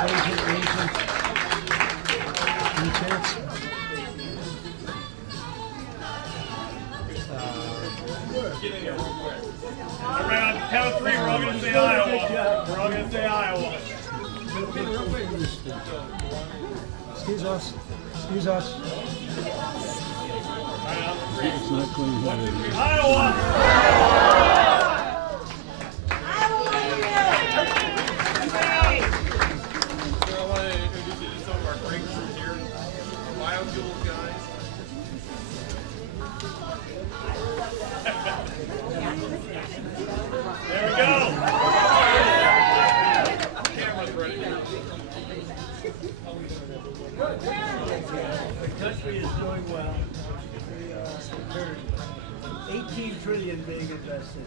Around count of three, we're all going to say Iowa. We're all going to say Iowa. Excuse us. Excuse us. It's not clean-headed. Iowa! There we go. Camera's ready. The country is doing well. We heard 18 trillion being invested.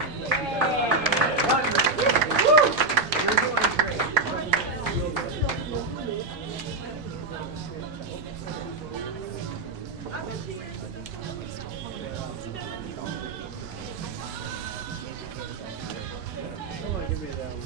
Come on, give me that one.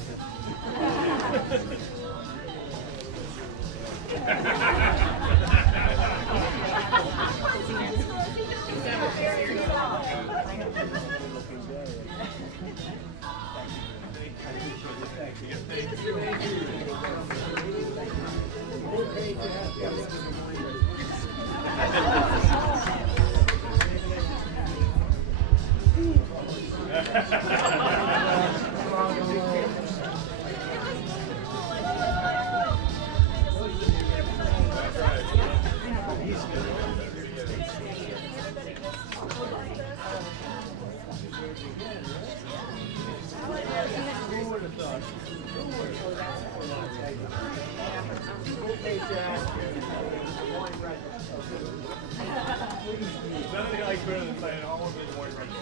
Nothing like better than playing all of these morning runs.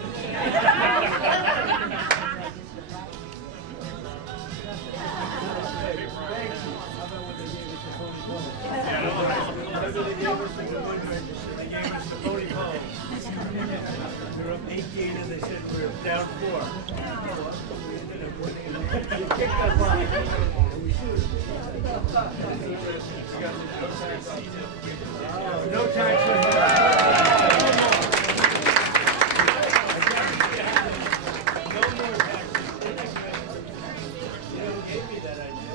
We're up 18 and they said we're down 4. You kicked us off. We should. No taxes. No more taxes. You gave me that idea.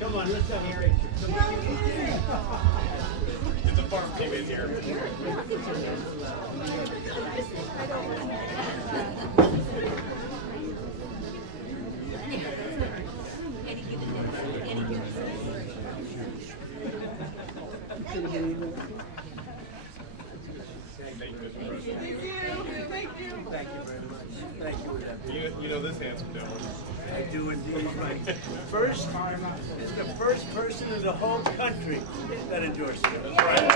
Come on, let's have a hearing. It's a farm team in here. Thank you very much. Thank you. You know this handsome gentleman. I do indeed. Right. First is the first person in the whole country that endorsed it. That's right.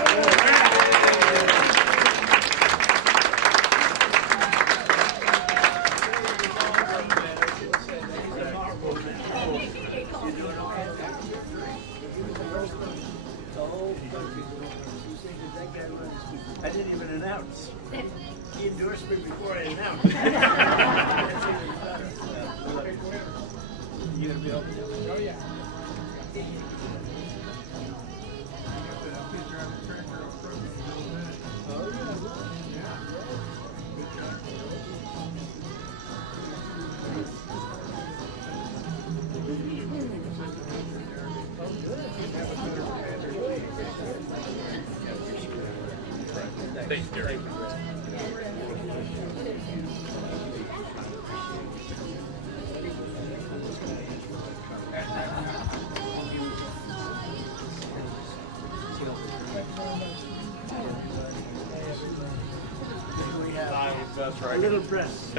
I didn't even announce. He endorsed me before I announced. You gonna be open? Oh yeah. Thanks, Gary. That's right. A little press. A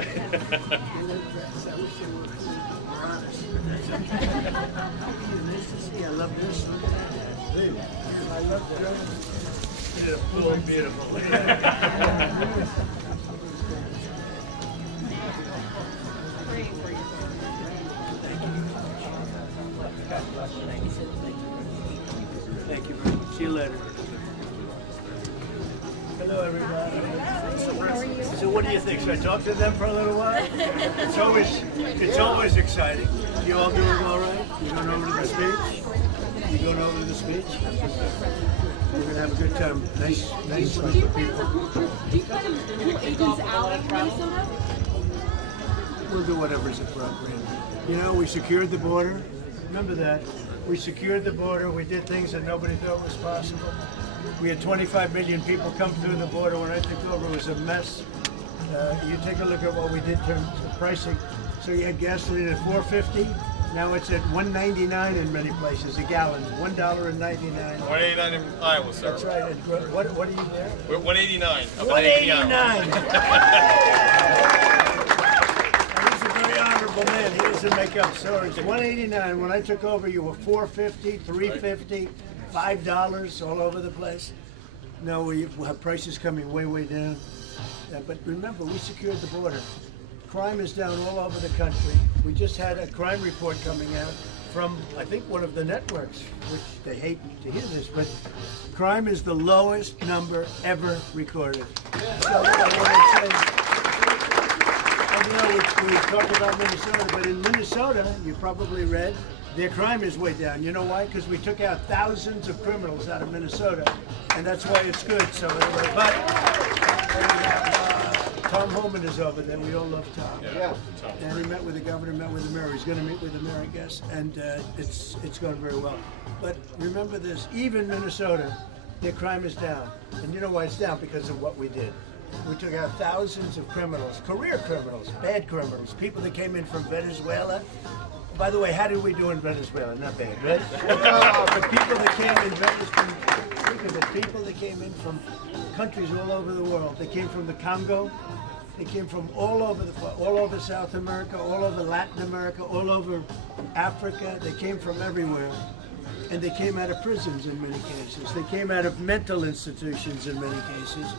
little press. I wish they were honest. Nice to see. I love this one. I love that. Beautiful, beautiful. Thank you very much. See you later. Hello, everybody. How are you? So what do you think? Should I talk to them for a little while? It's always exciting. You all doing all right? You going over to the speech? You going over to the speech? We're gonna have a good time. Nice Do you plan to pull agents out of Minnesota? We'll do whatever's appropriate. You know, we secured the border. Remember that. We secured the border. We did things that nobody thought was possible. We had 25 million people come through the border. When I took over, it was a mess. You take a look at what we did in terms of pricing. So you had gasoline at $4.50. Now it's at $1.99 in many places, a gallon. $1.99. $1.89 in Iowa, sir. That's right. And what are you there? We're $1.89. $1.89. He's a very honorable man. He doesn't make up stories. $1.89. When I took over, you were $4.50, $3.50, $5 all over the place. No, we have prices coming way down. But remember, we secured the border. Crime is down all over the country. We just had a crime report coming out from, I think, one of the networks, which they hate to hear this, but crime is the lowest number ever recorded. So I want to say, we talked about Minnesota, but in Minnesota, you probably read, their crime is way down. You know why? Because we took out thousands of criminals out of Minnesota, and that's why it's good. So, Tom Homan is over there. We all love Tom. Yeah. And he met with the governor, met with the mayor. He's going to meet with the mayor, I guess. And it's going very well. But remember this, even Minnesota, their crime is down. And you know why it's down? Because of what we did. We took out thousands of criminals, career criminals, bad criminals, people that came in from Venezuela. By the way, how did we do in Venezuela? Not bad, right? The people that came in Venezuela, think of it, people that came in from countries all over the world. They came from the Congo. They came from all over South America, all over Latin America, all over Africa. They came from everywhere. And they came out of prisons in many cases. They came out of mental institutions in many cases.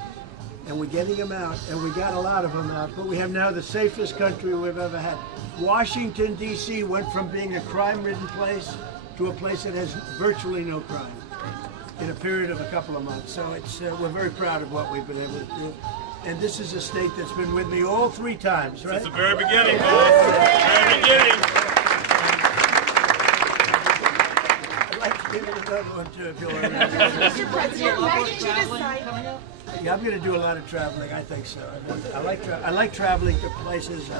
And we're getting them out, and we got a lot of them out, but we have now the safest country we've ever had. Washington, D.C. went from being a crime-ridden place to a place that has virtually no crime in a period of a couple of months. So we're very proud of what we've been able to do. And this is a state that's been with me all 3 times, right? Since the very beginning, boss. Very beginning. I'd like to give it another one, too, if you'll remember. Mr. President, why did you decide? Yeah, I'm going to do a lot of traveling. I think so. I like traveling to places.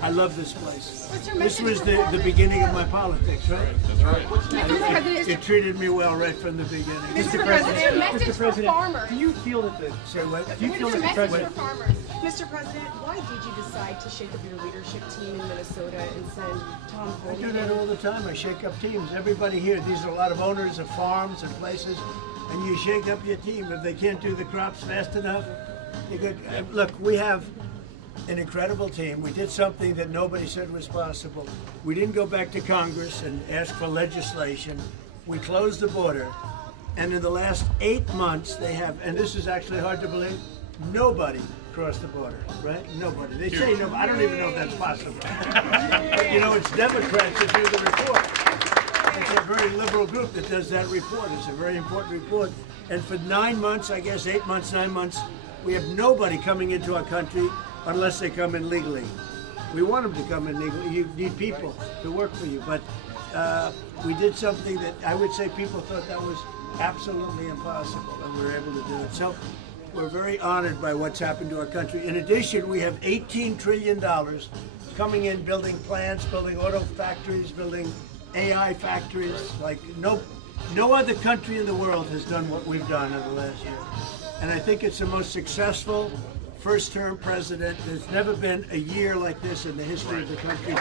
I love this place. This was the beginning of my politics, right? That's right. Mr. President, It treated me well right from the beginning. Mr. President, message for farmers. Do you feel that the Say what? do you feel that the Message for president farmers. Mr. President, why did you decide to shake up your leadership team in Minnesota and send Tom I do Homan? that all the time. I shake up teams. Everybody here, these are a lot of owners of farms and places, and you shake up your team. If they can't do the crops fast enough, you could, look, we have an incredible team. We did something that nobody said was possible. We didn't go back to Congress and ask for legislation. We closed the border, and in the last 8 months, they have, and this is actually hard to believe, nobody crossed the border, right? Nobody. They say no. I don't even know if that's possible. But you know, it's Democrats that do the report. It's a very liberal group that does that report. It's a very important report. And for 9 months, I guess 8 months, 9 months, we have nobody coming into our country unless they come in legally. We want them to come in legally. You need people to work for you. But we did something that I would say people thought that was absolutely impossible, and we were able to do it. So we're very honored by what's happened to our country. In addition, we have $18 trillion coming in, building plants, building auto factories, building AI factories. Like no other country in the world has done what we've done in the last year. And I think it's the most successful first-term president. There's never been a year like this in the history of the country.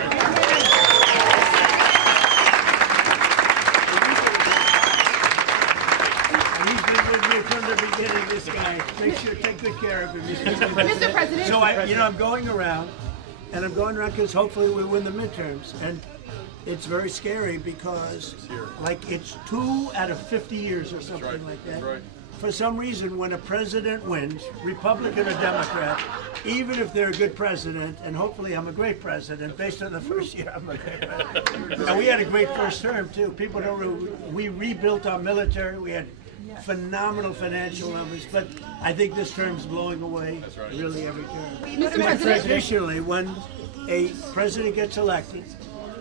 And he's been with me from the beginning, this guy. Make sure, take good care of him. Mr. President. So I'm going around, and I'm going around because hopefully we win the midterms. And it's very scary because, like, it's 2 out of 50 years or something like that. That's right. For some reason, when a president wins, Republican or Democrat, even if they're a good president, and hopefully I'm a great president, based on the first year I'm a great president. And we had a great first term, too. People don't we rebuilt our military. We had phenomenal financial numbers. But I think this term's blowing away. That's right. Really every term. Mr. President, Traditionally, when a president gets elected,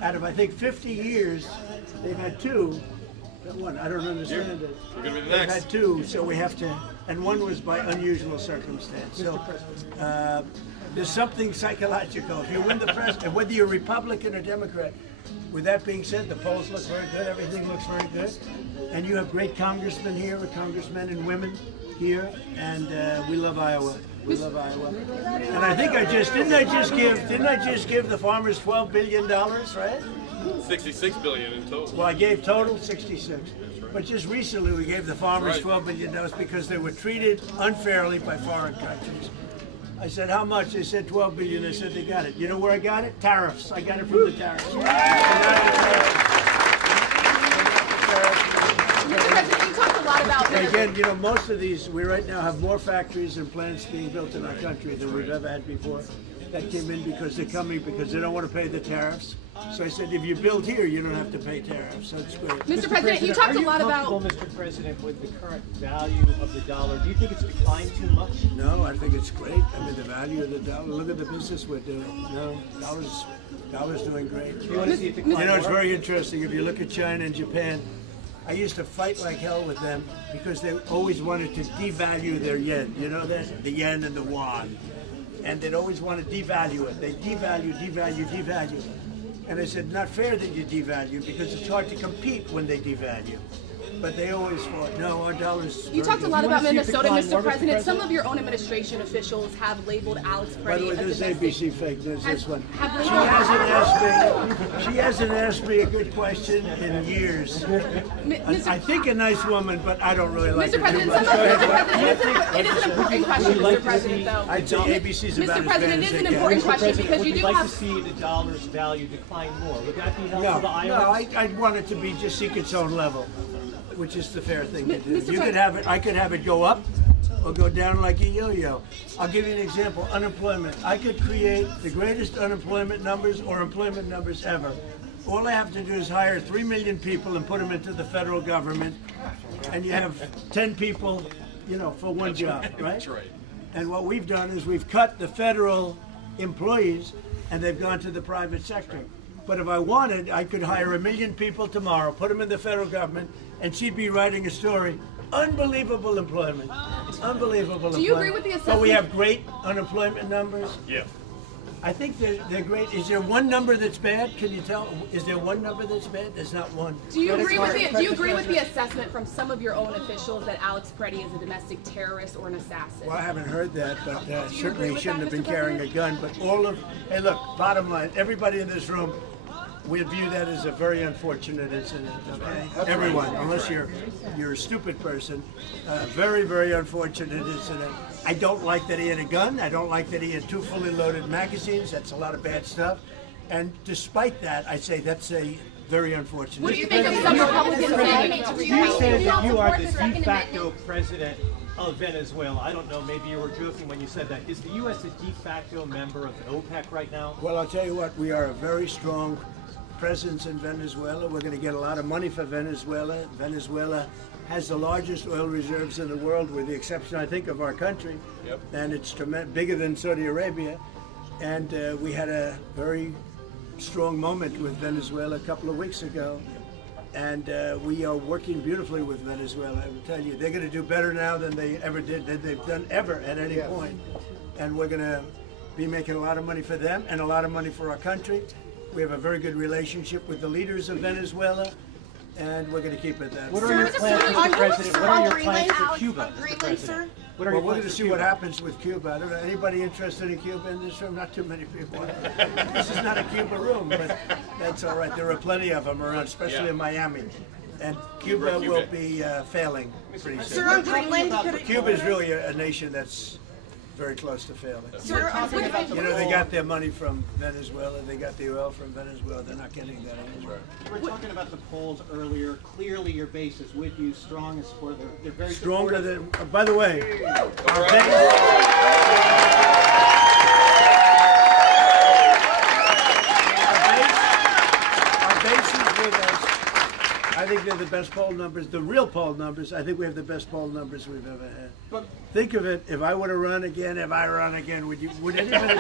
out of I think 50 years, they've had two. One, I don't understand it. We're gonna be the They've next. had two, so we have to, and one was by unusual circumstance. So there's something psychological. If you win the president, whether you're Republican or Democrat, with that being said, the polls look very good, everything looks very good. And you have great congressmen here, congressmen and women here, and we love Iowa. We love Iowa. And I think didn't I just give the farmers $12 billion, right? 66 billion in total. Well, I gave total 66. But just recently we gave the farmers Right. $12 billion because they were treated unfairly by foreign countries. I said, how much? They said 12 billion. I said, they got it. You know where I got it? Tariffs. I got it from the tariffs. Mr. President, you talked a lot about And again, you know, most of these, we right now have more factories and plants being built in our country than we've ever had before. That came in because they're coming because they don't want to pay the tariffs. So I said, if you build here, you don't have to pay tariffs. That's great. Mr. President, you talked a lot about. Are you comfortable, Mr. President, with the current value of the dollar? Do you think it's declined too much? No, I think it's great. I mean, the value of the dollar. Look at the business we're doing. No, dollar's doing great. Do you want to see it decline You know, it's more? very interesting. If you look at China and Japan, I used to fight like hell with them because they always wanted to devalue their yen. You know that? The yen and the yuan. And they'd always want to devalue it. They devalue. And I said, not fair that you devalue because it's hard to compete when they devalue. But they always fought, no, our dollar's. You talked a very lot good." about see it Minnesota, decline Mr. more, Mr. President. Some President? of your own administration officials have labeled Alex By the Freddie way, as a this is domestic. ABC fake news, this one. Have She hasn't asked me a good question in years. I think a nice woman, but I don't really like Mr. her too President, much. it is an important question, Mr. President, though. I'd say ABC's about Mr. as President, bad it as is an they important get. question President, because would you you do like to have. see the dollar's value decline more? Would that be helpful No, to the Iowans? I'd want it to be just seek its own level, which is the fair thing to do. Mr. You could have it. I could have it go up or go down like a yo-yo. I'll give you an example. Unemployment. I could create the greatest unemployment numbers or employment numbers ever. All I have to do is hire 3 million people and put them into the federal government, and you have 10 people, you know, for one job, right? That's right. And what we've done is we've cut the federal employees and they've gone to the private sector. But if I wanted, I could hire 1 million people tomorrow, put them in the federal government, and she'd be writing a story. Unbelievable employment. Unbelievable Do you employment. agree with the But we assessment? have great unemployment numbers. Yeah. I think they're great. Is there one number that's bad? Can you tell? Is there one number that's bad? There's not one. Do you agree with the assessment from some of your own officials that Alex Freddie is a domestic terrorist or an assassin? Well, I haven't heard that, but certainly agree he with shouldn't that, have been Mr. carrying a gun. But hey, look, bottom line, everybody in this room, we view that as a very unfortunate incident. Okay, everyone, unless you're a stupid person, very, very unfortunate incident. I don't like that he had a gun. I don't like that he had 2 fully loaded magazines. That's a lot of bad stuff. And despite that, I say that's a very unfortunate. What do you think of some Republicans saying You said that you are the de facto president of Venezuela. I don't know, maybe you were joking when you said that. Is the U.S. a de facto member of the OPEC right now? Well, I'll tell you what, we are a very strong presence in Venezuela. We're going to get a lot of money for Venezuela. Venezuela has the largest oil reserves in the world, with the exception, I think, of our country. Yep. And it's bigger than Saudi Arabia. And we had a very strong moment with Venezuela a couple of weeks ago. And we are working beautifully with Venezuela. I will tell you, they're going to do better now than they ever did, than they've done ever at any point. And we're going to be making a lot of money for them and a lot of money for our country. We have a very good relationship with the leaders of Venezuela, and we're going to keep it that way. What are your plans, Mr. President? What are your plans for Cuba, Mr. President? What are Well, your we're going plans to for see Cuba? what happens with Cuba. I don't know, anybody interested in Cuba in this room? Not too many people. This is not a Cuba room, but that's all right. There are plenty of them around, especially in Miami. And Cuba will be failing pretty soon. On Greenland, Cuba is really a nation that's very close to failing. You know, they got their money from Venezuela. They got the oil from Venezuela. They're not getting that anymore. We were talking about the polls earlier. Clearly, your base is with you, strong and supportive. They're very Stronger supportive. than. By the way, All right. our base is with us. I think we have the best poll numbers, the real poll numbers. I think we have the best poll numbers we've ever had. But think of it, if I were to run again, would anybody be happy?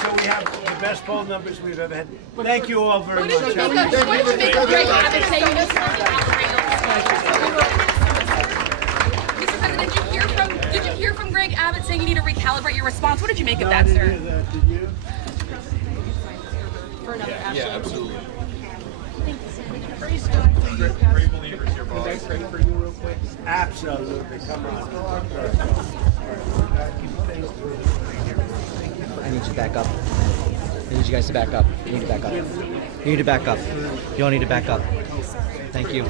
So we have the best poll numbers we've ever had. Thank you all very much. What did you make of Greg Abbott saying you need to Mr. President, did you hear from Greg Abbott saying you need to recalibrate your response? What did you make of that, sir? Did you? Yeah, absolutely. Great believers here, boss. Can I pray for you real quick? Absolutely. Come on. I need you to back up. I need you guys to back up. You need to back up. You need to back up. You all need to back up. Thank you.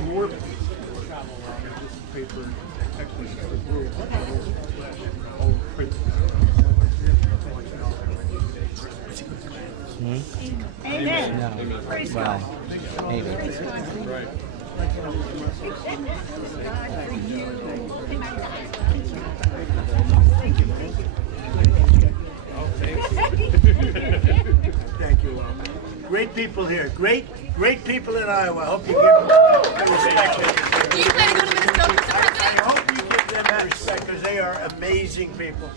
Amen. No. Well, maybe. Right. Thank you all. Great people here. Great people in Iowa. I hope you give them the respect. Do you plan to go to Minnesota, Mr. I President? hope you give them that respect because they are amazing people.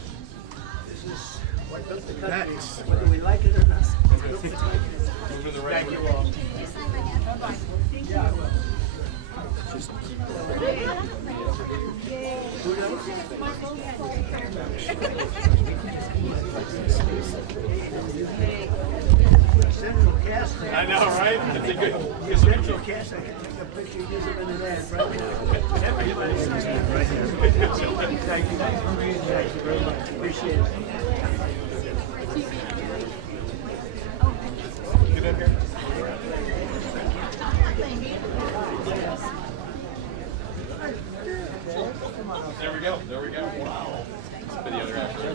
This is what built the country, whether we like it or not. Thank you all. Central casting. I know, right? It's a good. Central casting. I can take a picture of this in an ad right now. Everybody sees me right here. Thank you. Thank you very much. Appreciate it. Get up here. There we go. There we go. Wow. Video there after.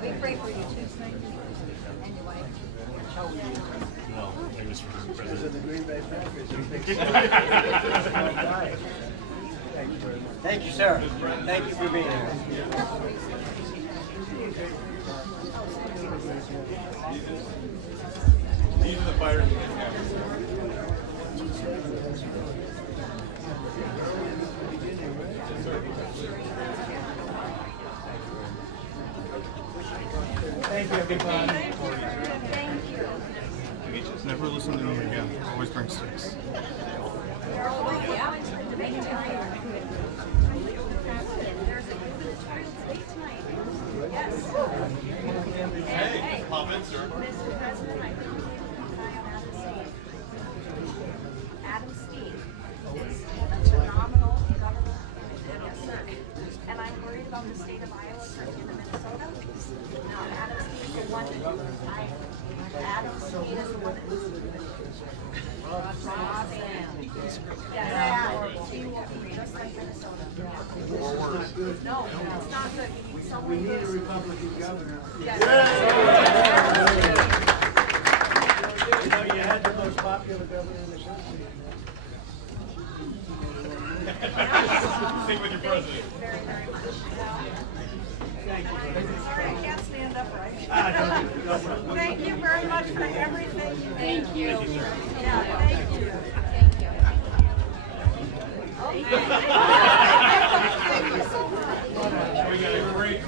We pray for you too. And your wife. No, it was for the president. The Green Bay Packers. Thank you, sir. Thank you for being here. These are the fighters. Thank you, everybody. Never listen to me again. Always bring six. Hey, comments, sir. Mr. President, I think Adam Steve is a phenomenal governor. Yes, sir. And I'm worried about the state of Iowa turning into Minnesota. Adam Steve is the one Adam Steve is the one he will be just like Minnesota. No, it's not good. We need someone We need a Republican governor. Yes. You know, you had the most popular governor in the country. Sing with your president. Very, very much. Sorry, I can't stand upright. Thank you very much for everything. Thank you. Yeah, thank you. Thank you so much. We got a great.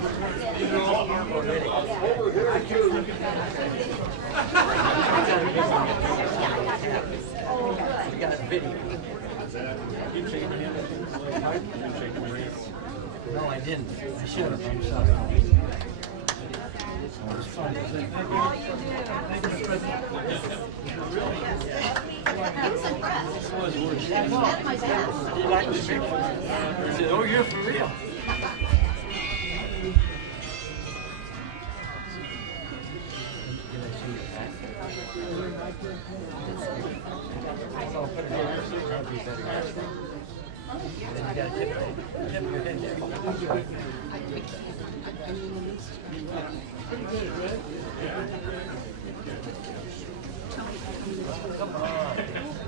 These are all our No, I didn't. I should have. I'm sorry. All you do. I was impressed. That's my dad. You like the picture? I said, oh, you're for real. Come on.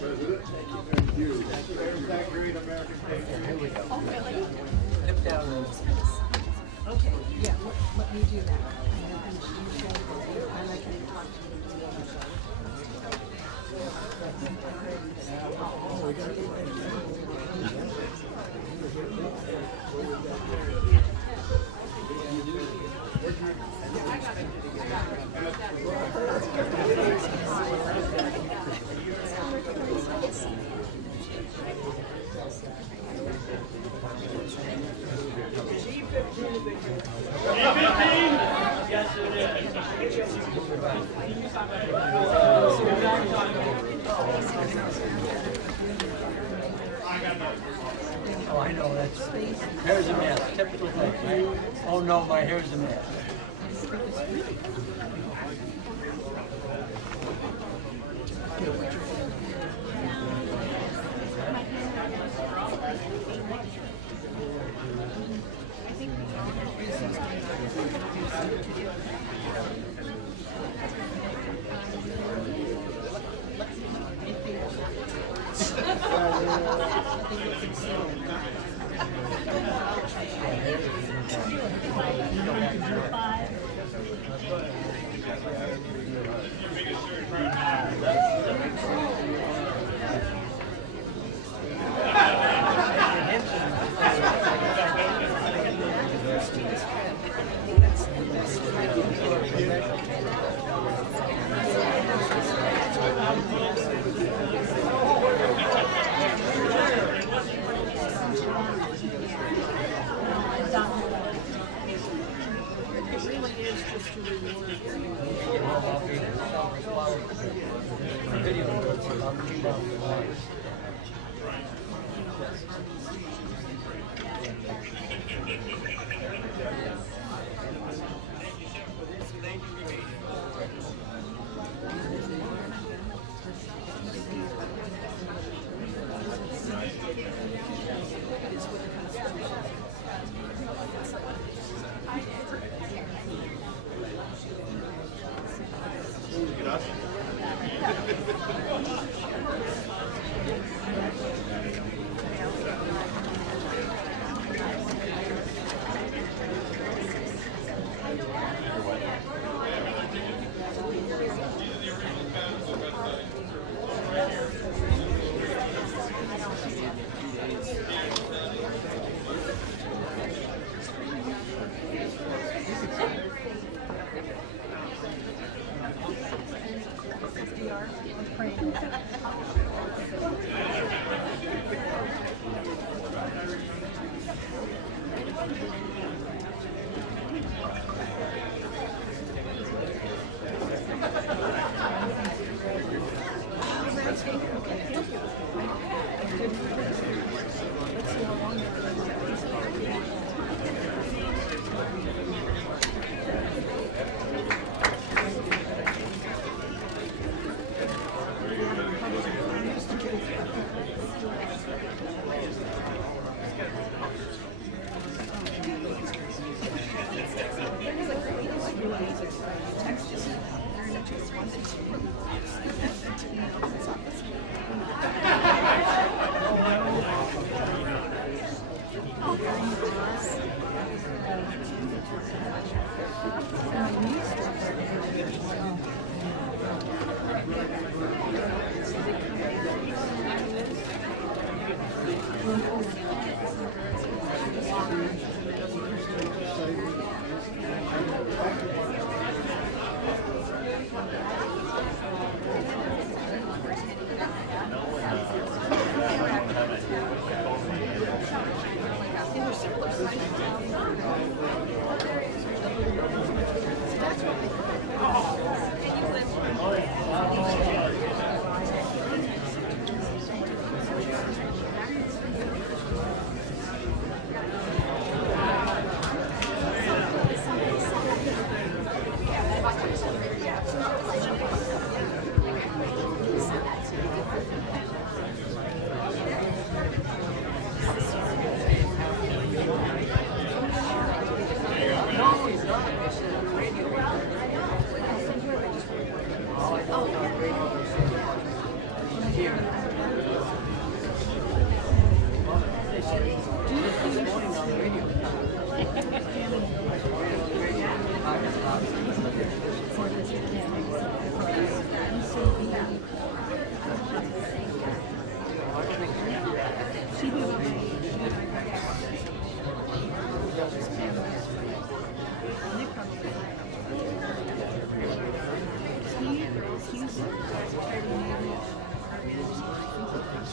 President. Thank you. There's that great American patriot. Here we go. Oh, really? Dip down and Okay, yeah, let me do that. And you show and I can talk to you. Oh, I know, that's, hair's a mess, typical thing, right? Oh no, my hair's a mess.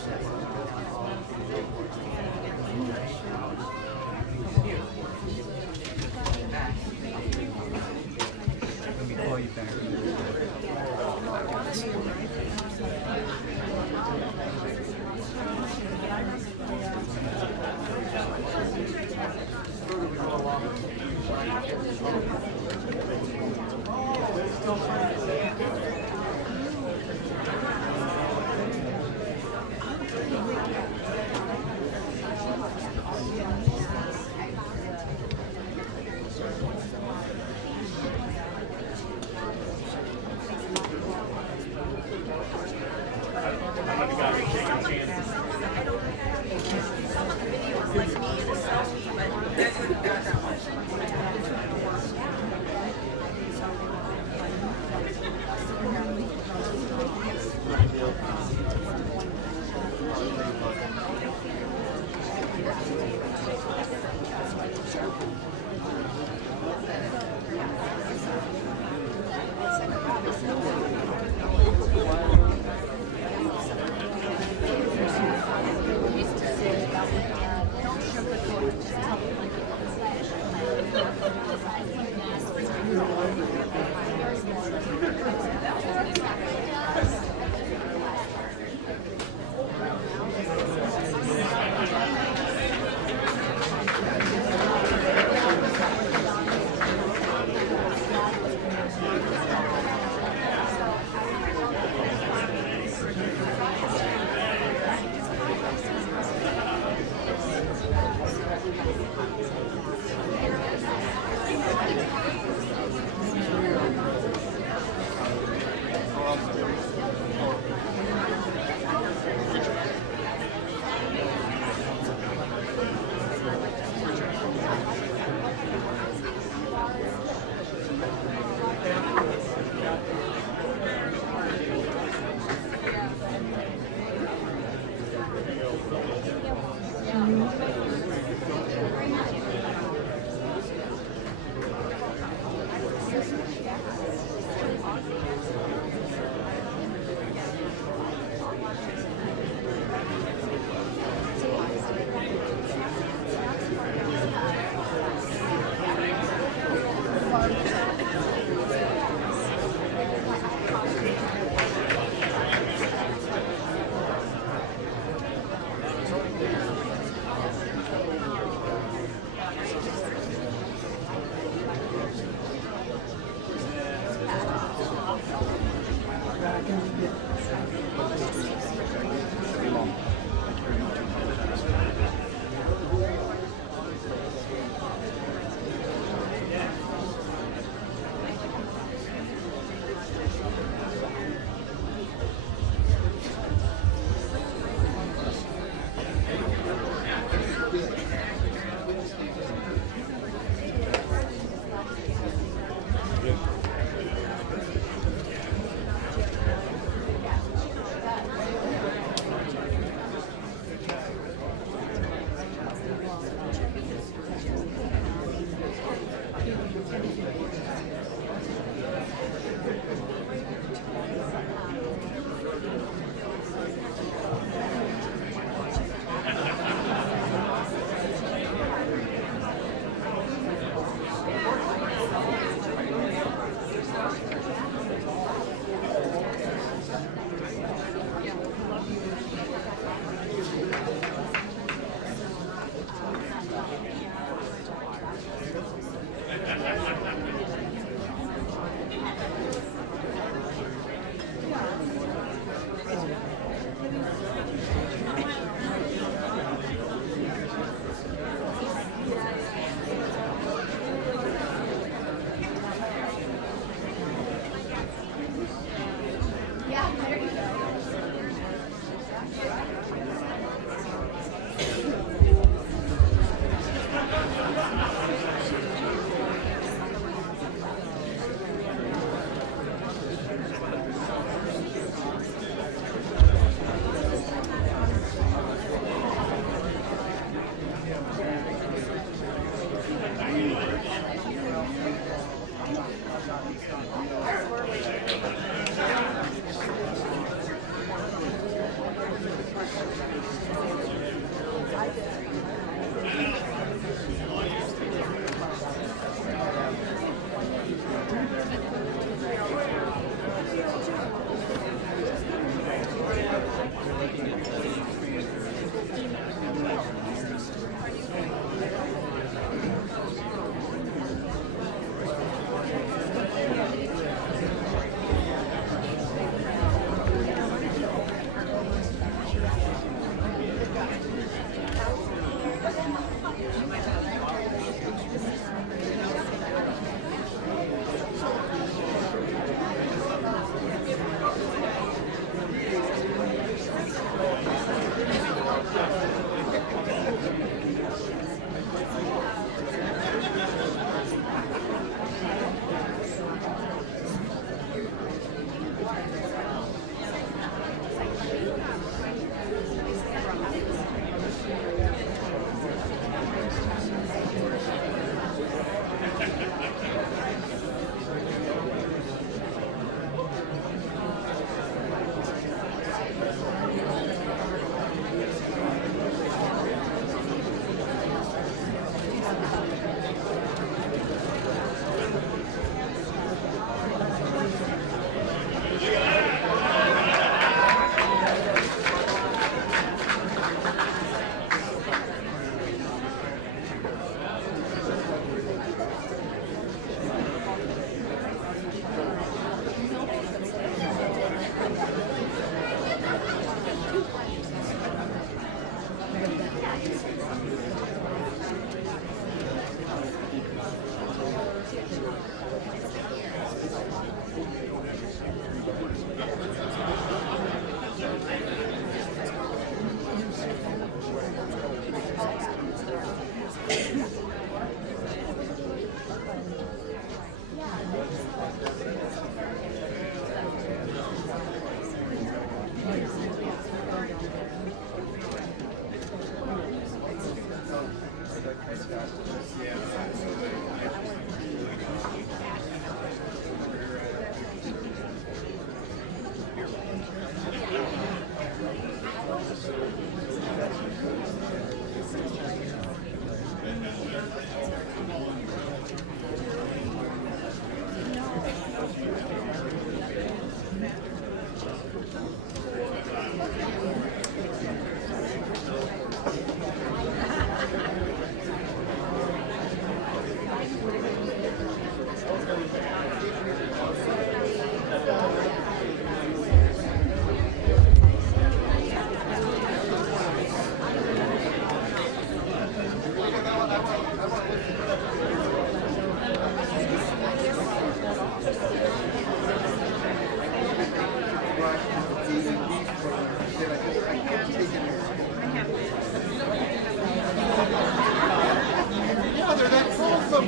Let me call you back.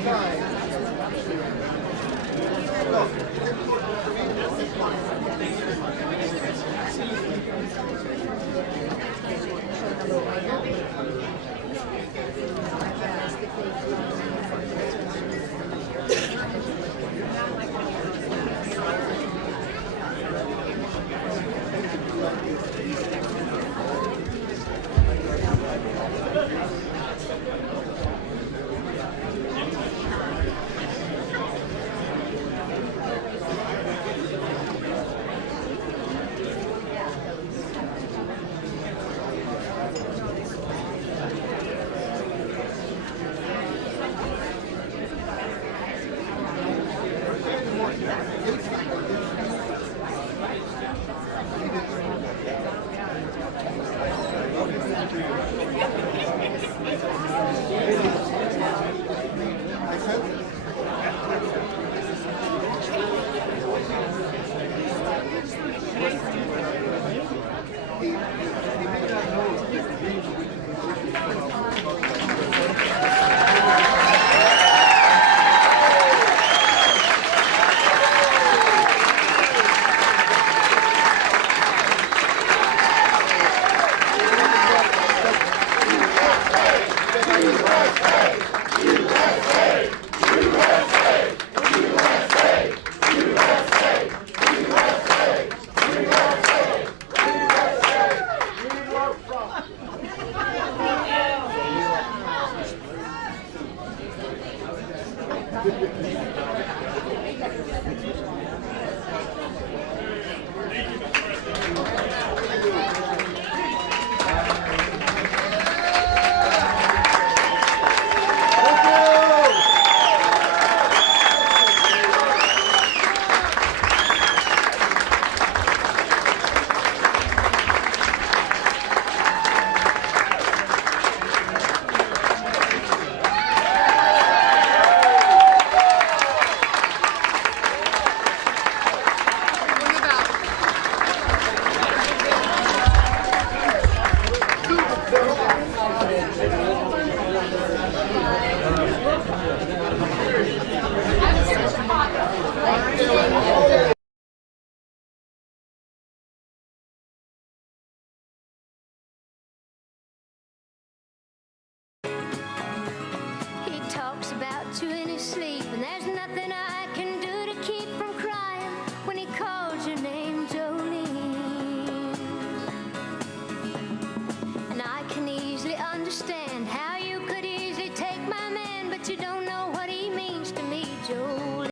Good.